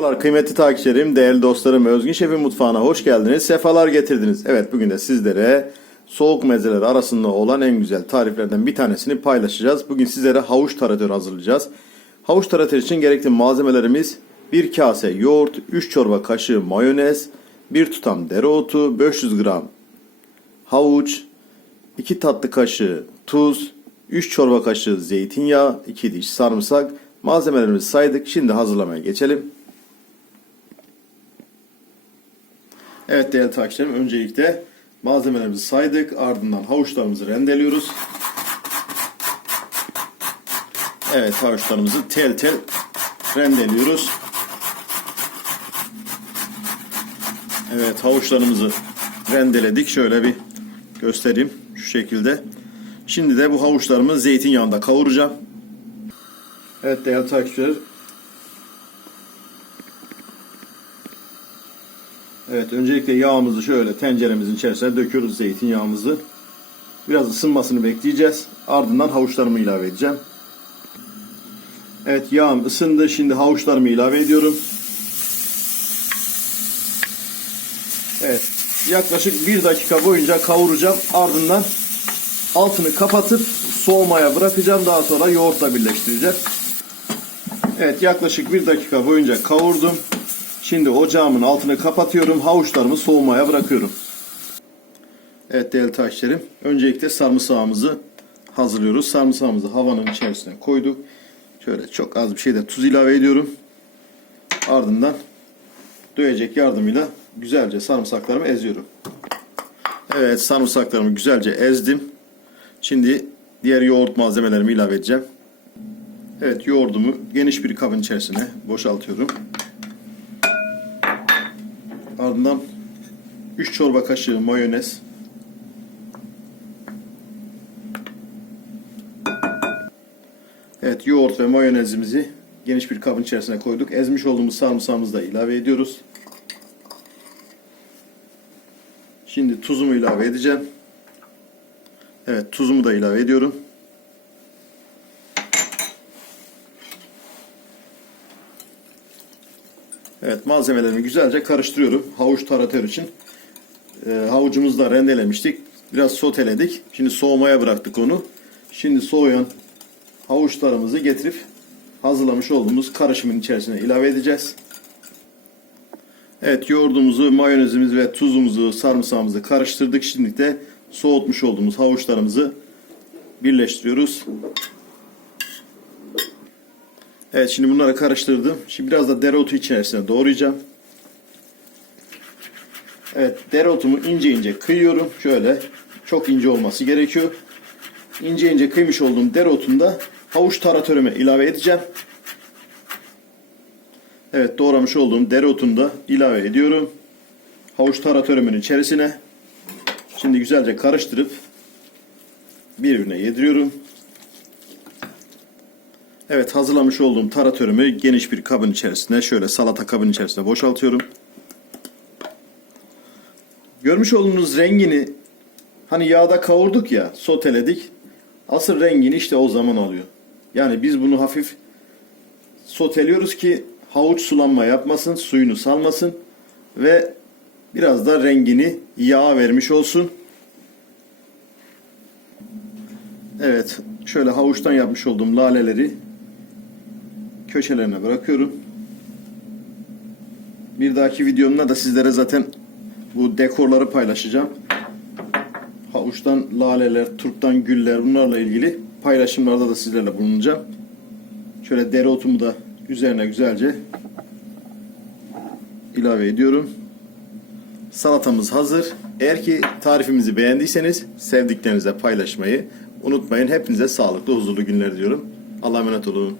Merhabalar kıymetli takipçilerim, değerli dostlarım, Özgün Şef'in mutfağına hoş geldiniz, sefalar getirdiniz. Evet bugün de sizlere soğuk mezeler arasında olan en güzel tariflerden bir tanesini paylaşacağız. Bugün sizlere havuç taratör hazırlayacağız. Havuç taratör için gerekli malzemelerimiz 1 kase yoğurt, 3 çorba kaşığı mayonez, 1 tutam dereotu, 500 gram havuç, 2 tatlı kaşığı tuz, 3 çorba kaşığı zeytinyağı, 2 diş sarımsak. Malzemelerimizi saydık. Şimdi hazırlamaya geçelim. Evet değerli takipçilerim öncelikle malzemelerimizi saydık. Ardından havuçlarımızı rendeliyoruz. Evet havuçlarımızı tel tel rendeliyoruz. Evet havuçlarımızı rendeledik. Şöyle bir göstereyim şu şekilde. Şimdi de bu havuçlarımı zeytinyağında kavuracağım. Evet değerli takipçiler. Evet öncelikle yağımızı şöyle tenceremizin içerisine döküyoruz zeytinyağımızı. Biraz ısınmasını bekleyeceğiz. Ardından havuçlarımı ilave edeceğim. Evet yağım ısındı. Şimdi havuçlarımı ilave ediyorum. Evet yaklaşık bir dakika boyunca kavuracağım. Ardından altını kapatıp soğumaya bırakacağım. Daha sonra yoğurtla birleştireceğim. Evet yaklaşık bir dakika boyunca kavurdum. Şimdi ocağımın altını kapatıyorum. Havuçlarımı soğumaya bırakıyorum. Evet değerli takipçilerim. Öncelikle sarımsağımızı hazırlıyoruz. Sarımsağımızı havanın içerisine koyduk. Şöyle çok az bir şeyde tuz ilave ediyorum. Ardından döyecek yardımıyla güzelce sarımsaklarımı eziyorum. Evet sarımsaklarımı güzelce ezdim. Şimdi diğer yoğurt malzemelerimi ilave edeceğim. Evet yoğurdumu geniş bir kabın içerisine boşaltıyorum. Ardından 3 çorba kaşığı mayonez. Evet yoğurt ve mayonezimizi geniş bir kabın içerisine koyduk. Ezmiş olduğumuz sarımsağımızı da ilave ediyoruz. Şimdi tuzumu ilave edeceğim. Evet tuzumu da ilave ediyorum. Evet malzemelerimi güzelce karıştırıyorum. Havuç taratör için. E, havucumuzu da rendelemiştik. Biraz soteledik. Şimdi soğumaya bıraktık onu. Şimdi soğuyan havuçlarımızı getirip hazırlamış olduğumuz karışımın içerisine ilave edeceğiz. Evet yoğurdumuzu, mayonezimizi ve tuzumuzu, sarımsağımızı karıştırdık. Şimdi de soğutmuş olduğumuz havuçlarımızı birleştiriyoruz. Evet şimdi bunları karıştırdım. Şimdi biraz da dereotu içerisine doğrayacağım. Evet dereotumu ince ince kıyıyorum. Şöyle çok ince olması gerekiyor. İnce ince kıymış olduğum dereotunu da havuç taratörüme ilave edeceğim. Evet doğramış olduğum dereotunu da ilave ediyorum. Havuç taratörümün içerisine. Şimdi güzelce karıştırıp birbirine yediriyorum. Evet hazırlamış olduğum taratörümü geniş bir kabın içerisine şöyle salata kabın içerisine boşaltıyorum. Görmüş olduğunuz rengini hani yağda kavurduk ya soteledik. Asıl rengini işte o zaman alıyor. Yani biz bunu hafif soteliyoruz ki havuç sulanma yapmasın, suyunu salmasın ve biraz da rengini yağa vermiş olsun. Evet, şöyle havuçtan yapmış olduğum laleleri köşelerine bırakıyorum. Bir dahaki videomda da sizlere zaten bu dekorları paylaşacağım. Havuçtan laleler, turptan güller bunlarla ilgili paylaşımlarda da sizlerle bulunacağım. Şöyle dereotumu da üzerine güzelce ilave ediyorum. Salatamız hazır. Eğer ki tarifimizi beğendiyseniz sevdiklerinize paylaşmayı unutmayın. Hepinize sağlıklı, huzurlu günler diyorum. Allah'a emanet olun.